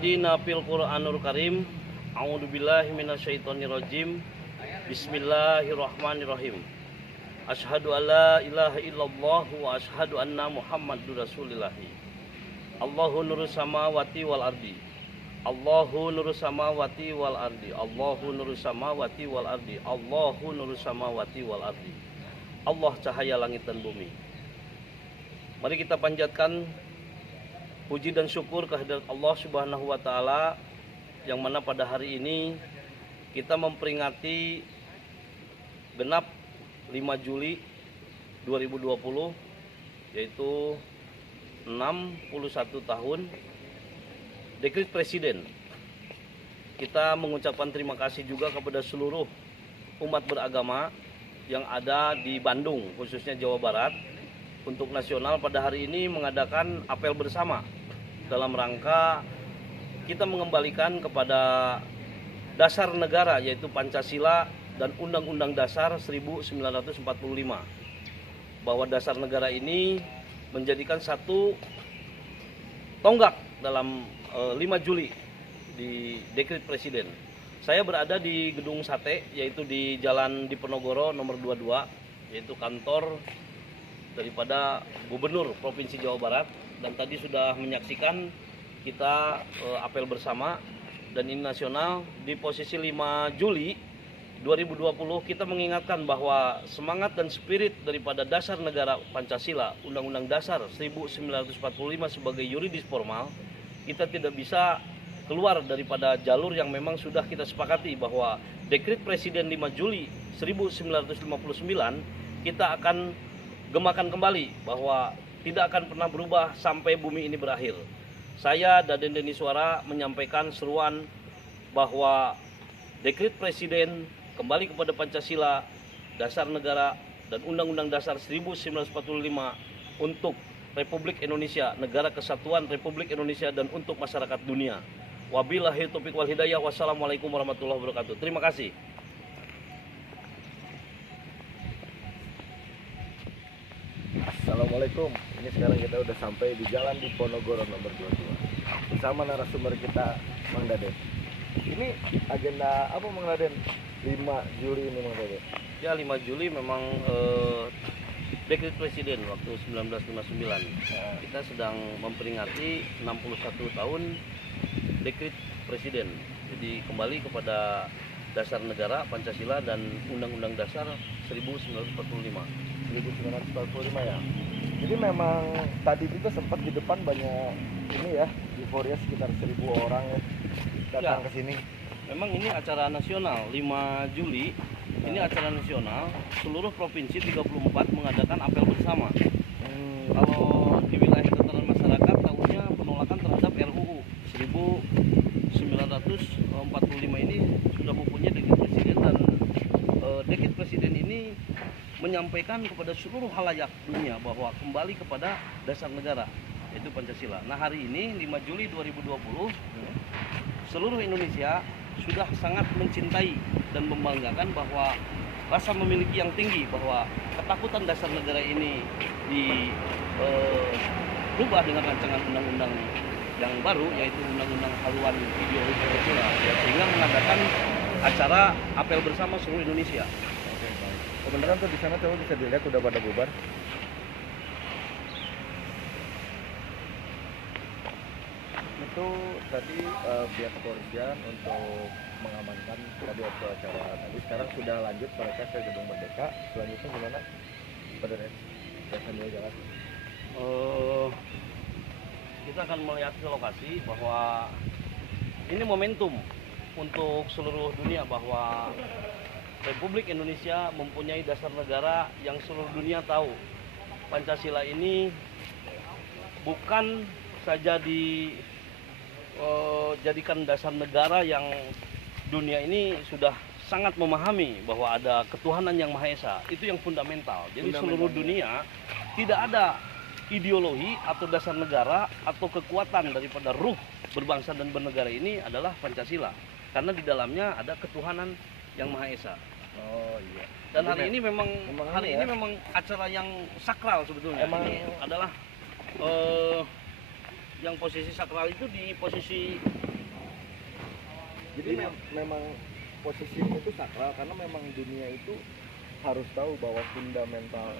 ladina fil Qur'anul Karim. A'udzubillahi minasyaitonirrajim. Bismillahirrahmanirrahim. Asyhadu alla ilaha illallah wa asyhadu anna Muhammadur Rasulullah. Allahu nurus samawati wal ardi. Allahu nurus samawati wal ardi. Allahu nurus samawati wal ardi. Allahu nurus samawati wal ardi. Allah cahaya langit dan bumi. Mari kita panjatkan puji dan syukur kehadirat Allah Subhanahu wa taala, yang mana pada hari ini kita memperingati genap 5 Juli 2020, yaitu 61 tahun dekret presiden. Kita mengucapkan terima kasih juga kepada seluruh umat beragama yang ada di Bandung, khususnya Jawa Barat. Untuk nasional pada hari ini mengadakan apel bersama dalam rangka kita mengembalikan kepada dasar negara, yaitu Pancasila dan Undang-Undang Dasar 1945, bahwa dasar negara ini menjadikan satu tonggak dalam 5 Juli di dekret presiden. Saya berada di Gedung Sate, yaitu di Jalan Diponegoro nomor 22, yaitu kantor daripada Gubernur Provinsi Jawa Barat. Dan tadi sudah menyaksikan kita apel bersama, dan ini nasional. Di posisi 5 Juli 2020 kita mengingatkan bahwa semangat dan spirit daripada dasar negara Pancasila, Undang-Undang Dasar 1945 sebagai yuridis formal, kita tidak bisa keluar daripada jalur yang memang sudah kita sepakati, bahwa dekret presiden 5 Juli 1959 kita akan gemakan kembali, bahwa tidak akan pernah berubah sampai bumi ini berakhir. Saya, Daden Deni Suara, menyampaikan seruan bahwa dekret presiden kembali kepada Pancasila, dasar negara, dan Undang-Undang Dasar 1945 untuk Republik Indonesia, Negara Kesatuan Republik Indonesia, dan untuk masyarakat dunia. Wabillahi taufiq wal hidayah. Wassalamualaikum warahmatullahi wabarakatuh. Terima kasih. Assalamualaikum. Ini sekarang kita udah sampai di Jalan Diponegoro nomor 22 bersama narasumber kita, Mang Daden. Ini agenda apa, Mang Daden? 5 Juli ini, Mang Daden. Ya, 5 Juli memang dekret presiden waktu 1959. Kita sedang memperingati 61 tahun dekret presiden. Jadi kembali kepada dasar negara Pancasila dan Undang-Undang Dasar 1945. 1945 ya. Jadi memang tadi juga sempat di depan banyak ini ya, euforia sekitar 1.000 orang ya datang ke sini. Memang ini acara nasional 5 Juli. Ini acara nasional, seluruh provinsi 34 mengadakan apel bersama. Kalau di wilayah tataran masyarakat tahunnya penolakan terhadap RUU 1945 ini sudah mempunyai dekret presiden, dan dekret presiden ini menyampaikan kepada seluruh halayak dunia bahwa kembali kepada dasar negara, yaitu Pancasila. Nah, hari ini 5 Juli 2020 seluruh Indonesia sudah sangat mencintai dan membanggakan bahwa rasa memiliki yang tinggi, bahwa ketakutan dasar negara ini dirubah dengan rancangan undang-undang yang baru, yaitu Undang-Undang Haluan Ideologi Pancasila, sehingga mengadakan acara apel bersama seluruh Indonesia. Kebenaran tuh di sana coba bisa dilihat udah pada bubar. Itu tadi pihak kepolisian untuk mengamankan tadi waktu acara tadi. Sekarang sudah lanjut mereka ke Gedung Merdeka. Selanjutnya gimana? Pada sambil jalan. Kita akan melihat ke lokasi bahwa ini momentum untuk seluruh dunia, bahwa Republik Indonesia mempunyai dasar negara yang seluruh dunia tahu. Pancasila ini bukan saja dijadikan dasar negara yang dunia ini sudah sangat memahami bahwa ada ketuhanan yang Maha Esa. Itu yang fundamental. Jadi seluruh dunia tidak ada ideologi atau dasar negara atau kekuatan daripada ruh berbangsa dan bernegara ini adalah Pancasila. Karena di dalamnya ada ketuhanan yang Maha Esa. Oh iya. Dan hari ini memang hari ini memang acara yang sakral sebetulnya. Emang ini adalah yang posisi sakral itu di posisi Jadi memang posisinya itu sakral karena memang dunia itu harus tahu bahwa fundamental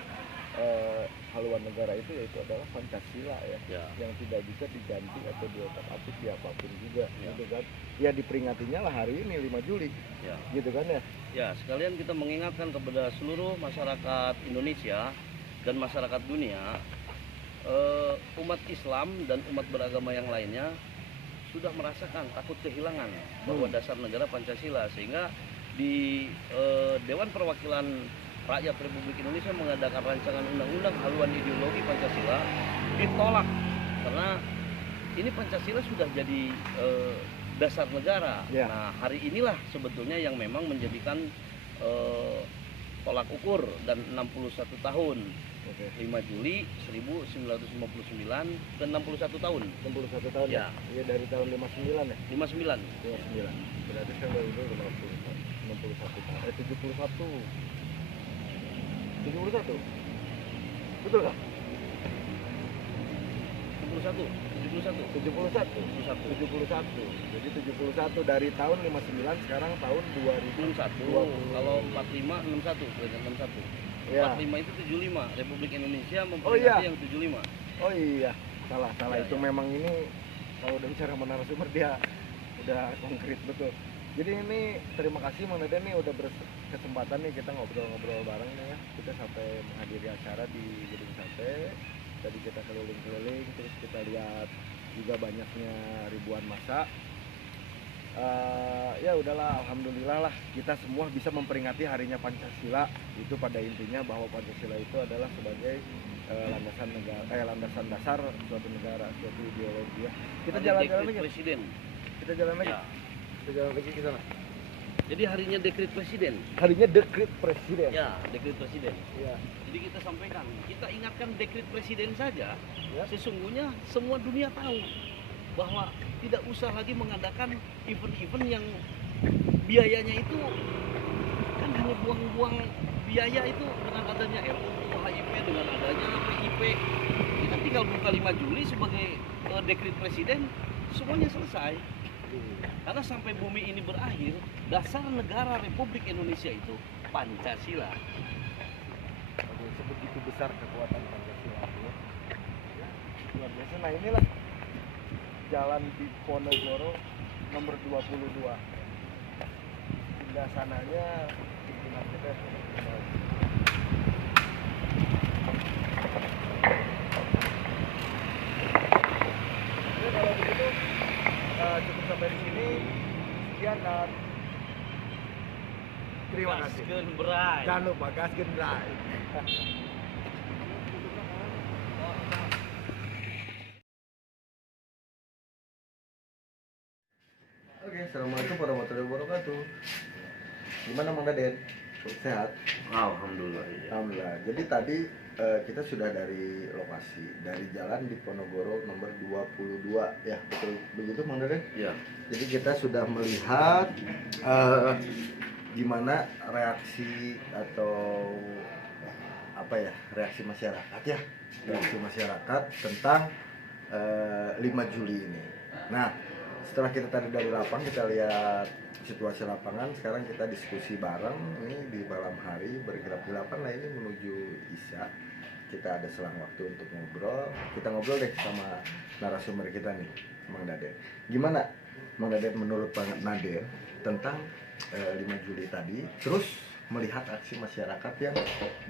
haluan negara itu yaitu adalah Pancasila Ya. yang tidak bisa diganti atau diotak-atik siapapun juga Ya. gitu kan. Ya diperingatinya lah hari ini 5 Juli Ya. gitu kan ya. Ya, sekalian kita mengingatkan kepada seluruh masyarakat Indonesia dan masyarakat dunia, umat Islam dan umat beragama yang lainnya sudah merasakan takut kehilangan bahwa dasar negara Pancasila, sehingga di Dewan Perwakilan Rakyat Republik Indonesia mengadakan rancangan undang-undang haluan ideologi Pancasila ditolak karena ini Pancasila sudah jadi dasar negara. Ya. Nah, hari inilah sebetulnya yang memang menjadikan tolak ukur dan 61 tahun. Oke. 5 Juli 1959 ke 61 tahun. 61 tahun ya. Ya. Iya dari tahun 59 ya. 59. 59. Berarti kan dari itu 61 tahun. 71. 71. Betul nggak? 71. 71. 71. 71. Jadi 71 dari tahun 59 sekarang tahun 61. 2020. Kalau 45 61, 61. Ya. 45 itu 75. Republik Indonesia Oh, memperingati iya. yang 75. Oh iya, salah Ya, itu ya. memang ini kalau udah bicara narasumber dia udah konkret betul. Jadi ini terima kasih Mang Deden nih udah berkesempatan nih kita ngobrol-ngobrol bareng nih ya. Kita sampai menghadiri acara di Gedung Sate. Tadi kita keliling-keliling terus kita lihat juga banyaknya ribuan massa. Ya udahlah, alhamdulillah lah kita semua bisa memperingati harinya Pancasila. Itu pada intinya bahwa Pancasila itu adalah sebagai landasan negara, landasan dasar suatu negara, suatu ideologi ya. Kita Hari jalan-jalan dekret lagi. presiden. Kita jalan lagi. Ya. Kita jalan lagi ke sana. Jadi harinya dekret presiden. Harinya dekret presiden. Ya, dekret presiden. Ya. Jadi kita sampaikan, kita ingatkan dekret presiden saja. Ya. Sesungguhnya semua dunia tahu bahwa tidak usah lagi mengadakan event-event yang biayanya itu kan hanya buang-buang biaya itu dengan adanya RUU HIP, dengan adanya PIP. Kita tinggal buka 5 Juli sebagai dekret presiden, semuanya selesai. Karena sampai bumi ini berakhir, dasar negara Republik Indonesia itu Pancasila. Oke, sebegitu besar kekuatan Pancasila ya. Luar biasa. Nah inilah jalan di Ponorogo nomor 22. Pindah sananya nanti deh. Oke, kalau begitu cukup sampai di sini. Sekian dan terima kasih. Gaskeun berai. Jangan lupa gaskeun bray. Oke, assalamualaikum warahmatullahi wabarakatuh. Gimana Mang Deden? Sehat? Alhamdulillah. Iya. Alhamdulillah. Jadi tadi kita sudah dari lokasi, dari jalan di Ponorogo nomor 22 ya, betul begitu Mang Deden? Iya. Jadi kita sudah melihat gimana reaksi atau apa ya, reaksi masyarakat ya, reaksi masyarakat tentang 5 Juli ini. Nah, setelah kita tadi dari lapang kita lihat situasi lapangan, sekarang kita diskusi bareng ini di malam hari bergelap-gelapan lah ini menuju Isya. Kita ada selang waktu untuk ngobrol. Kita ngobrol deh sama narasumber kita nih, Mang Deden. Gimana Mang Deden menurut Mang Deden tentang 5 Juli tadi, terus melihat aksi masyarakat yang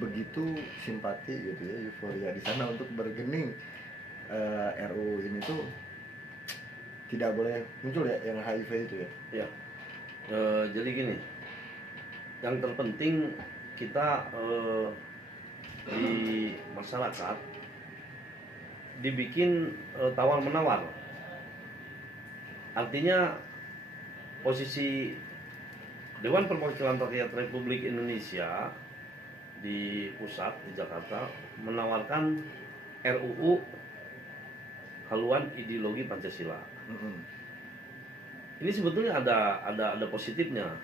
begitu simpati gitu ya, euforia di sana untuk bergening RU ini tuh tidak boleh muncul ya yang HIV itu ya. Ya. Jadi gini, yang terpenting kita di masyarakat dibikin tawar menawar. Artinya posisi Dewan Perwakilan Rakyat Republik Indonesia di pusat di Jakarta menawarkan RUU haluan ideologi Pancasila. Ini sebetulnya ada positifnya.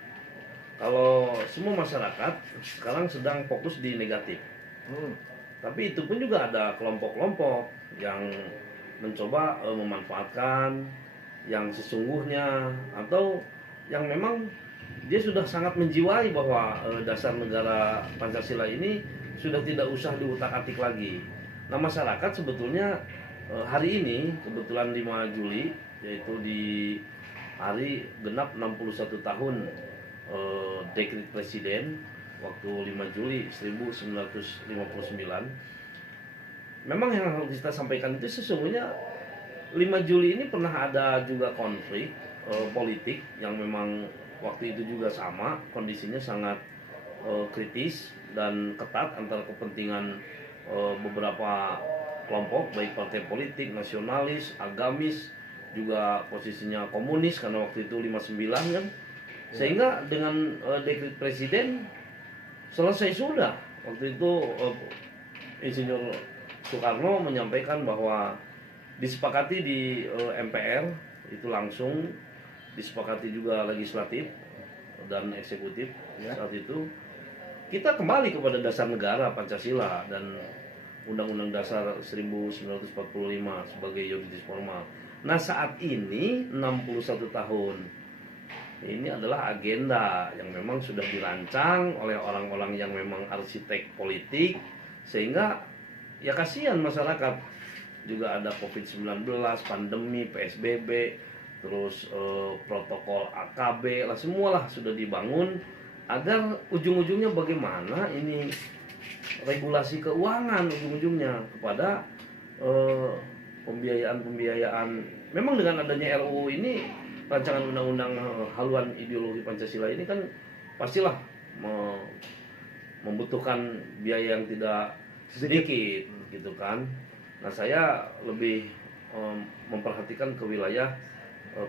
Kalau semua masyarakat sekarang sedang fokus di negatif. Tapi itu pun juga ada kelompok-kelompok yang mencoba memanfaatkan yang sesungguhnya atau yang memang dia sudah sangat menjiwai bahwa dasar negara Pancasila ini sudah tidak usah diutak-atik lagi. Nah, masyarakat sebetulnya hari ini kebetulan 5 Juli, yaitu di hari genap 61 tahun dekret presiden waktu 5 Juli 1959. Memang yang harus kita sampaikan itu sesungguhnya 5 Juli ini pernah ada juga konflik politik yang memang waktu itu juga sama, kondisinya sangat kritis dan ketat antara kepentingan beberapa kelompok, baik partai politik, nasionalis, agamis, juga posisinya komunis karena waktu itu 59 kan. Sehingga dengan dekret presiden selesai sudah. Waktu itu Insinyur Soekarno menyampaikan bahwa disepakati di MPR, itu langsung disepakati juga legislatif dan eksekutif saat itu. Kita kembali kepada dasar negara Pancasila dan Undang-Undang Dasar 1945 sebagai yuridis formal. Nah, saat ini 61 tahun. Ini adalah agenda yang memang sudah dirancang oleh orang-orang yang memang arsitek politik, sehingga ya kasihan masyarakat. Juga ada COVID-19, pandemi, PSBB, terus protokol AKB lah, semualah sudah dibangun agar ujung-ujungnya bagaimana ini regulasi keuangan ujung-ujungnya kepada pembiayaan. Memang dengan adanya RUU ini, rancangan undang-undang haluan ideologi Pancasila ini kan pastilah membutuhkan biaya yang tidak sedikit gitu kan. Nah, saya lebih memperhatikan ke wilayah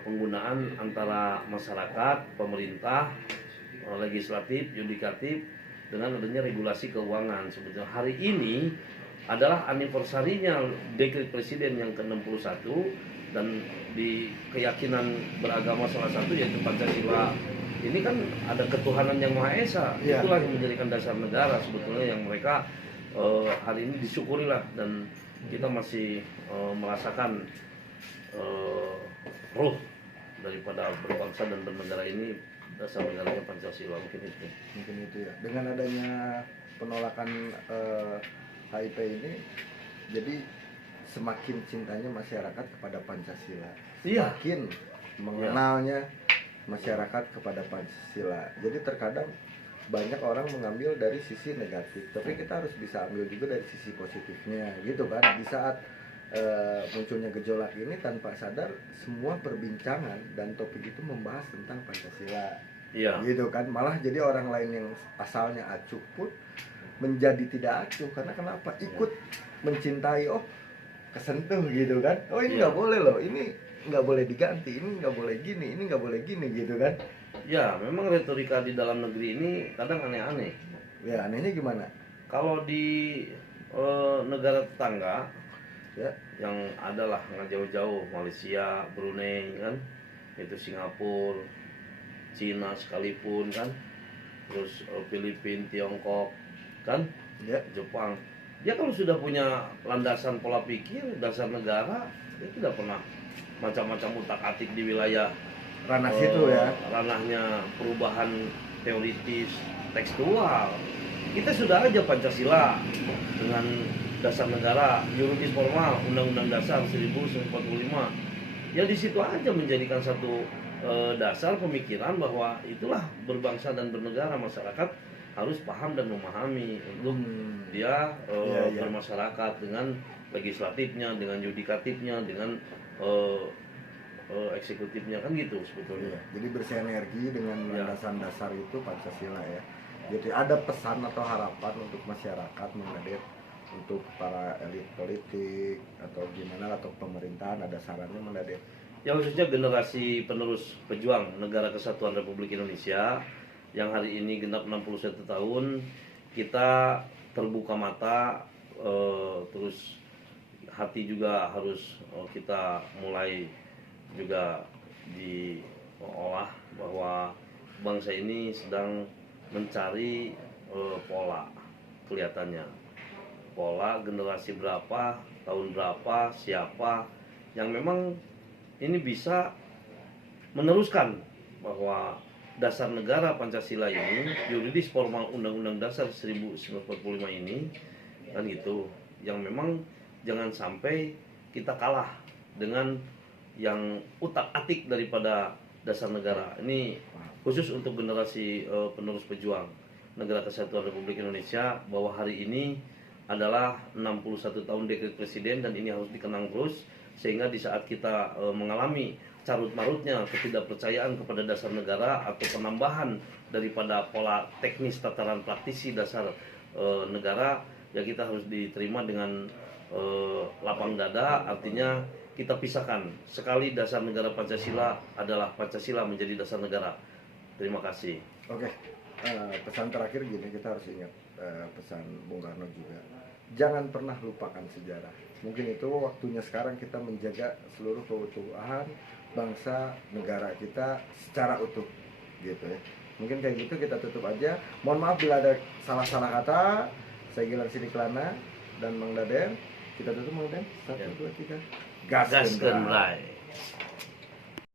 penggunaan antara masyarakat, pemerintah, legislatif, yudikatif dengan adanya regulasi keuangan. Sebetulnya hari ini adalah anniversary-nya dekret presiden yang ke-61 dan di keyakinan beragama salah satu yaitu Pancasila ini kan ada ketuhanan yang Maha Esa. Itulah yang menjadikan dasar negara sebetulnya, yang mereka hari ini disyukurilah, dan kita masih merasakan ruh daripada berbangsa dan bernegara ini, dasar negaranya Pancasila. Mungkin itu ya. Dengan adanya penolakan HIP ini, jadi semakin cintanya masyarakat kepada Pancasila, semakin mengenalnya masyarakat kepada Pancasila. Jadi terkadang banyak orang mengambil dari sisi negatif, tapi kita harus bisa ambil juga dari sisi positifnya, gitu kan. Di saat munculnya gejolak ini, tanpa sadar semua perbincangan dan topik itu membahas tentang Pancasila, gitu kan. Malah jadi orang lain yang asalnya acuh pun menjadi tidak acuh, karena kenapa? Ikut mencintai, kesentuh gitu kan. Ini nggak boleh loh, ini nggak boleh diganti, ini nggak boleh gini, ini nggak boleh gini, gitu kan. Ya, memang retorika di dalam negeri ini kadang aneh-aneh. Ya, anehnya gimana? Kalau di negara tetangga ya, yang adalah nggak jauh-jauh, Malaysia, Brunei kan, itu Singapura, Cina sekalipun kan, terus Filipina, Tiongkok kan, Jepang. Dia kalau sudah punya landasan pola pikir, dasar negara, dia tidak pernah macam-macam utak-atik di wilayah ranah situ ya. Ranahnya perubahan teoritis, tekstual. Kita sudah aja Pancasila dengan dasar negara, yuridis formal, Undang-Undang Dasar 1945. Ya di situ aja menjadikan satu dasar pemikiran bahwa itulah berbangsa dan bernegara. Masyarakat harus paham dan memahami untuk dia bermasyarakat dengan legislatifnya, dengan yudikatifnya, dengan eksekutifnya, kan gitu sebetulnya. Jadi bersinergi dengan landasan dasar itu Pancasila ya. Jadi ada pesan atau harapan untuk masyarakat mengalir, untuk para elit politik atau gimana, atau pemerintahan, ada sarannya mendadak? Ya, khususnya generasi penerus pejuang Negara Kesatuan Republik Indonesia yang hari ini genap 61 tahun, kita terbuka mata, terus hati juga harus kita mulai juga diolah bahwa bangsa ini sedang mencari pola, kelihatannya pola generasi berapa, tahun berapa, siapa yang memang ini bisa meneruskan bahwa dasar negara Pancasila ini, yuridis formal Undang-Undang Dasar 1945 ini kan gitu, yang memang jangan sampai kita kalah dengan yang utak-atik daripada dasar negara. Ini khusus untuk generasi penerus pejuang Negara Kesatuan Republik Indonesia, bahwa hari ini adalah 61 tahun dekret presiden dan ini harus dikenang terus, sehingga di saat kita mengalami carut-marutnya ketidakpercayaan kepada dasar negara atau penambahan daripada pola teknis tataran praktisi dasar negara, ya kita harus diterima dengan lapang dada. Artinya kita pisahkan sekali dasar negara Pancasila adalah Pancasila menjadi dasar negara. Terima kasih. Oke, pesan terakhir gini, kita harus ingat pesan Bung Karno juga. Jangan pernah lupakan sejarah. Mungkin itu waktunya sekarang kita menjaga seluruh keutuhan bangsa negara kita secara utuh, gitu ya. Mungkin kayak gitu kita tutup aja. Mohon maaf bila ada salah-salah kata. Saya Gilang Sidikelana dan Mang Daden. Kita tutup, Mang Daden. 1, 2, 3. Gaskeun Bray.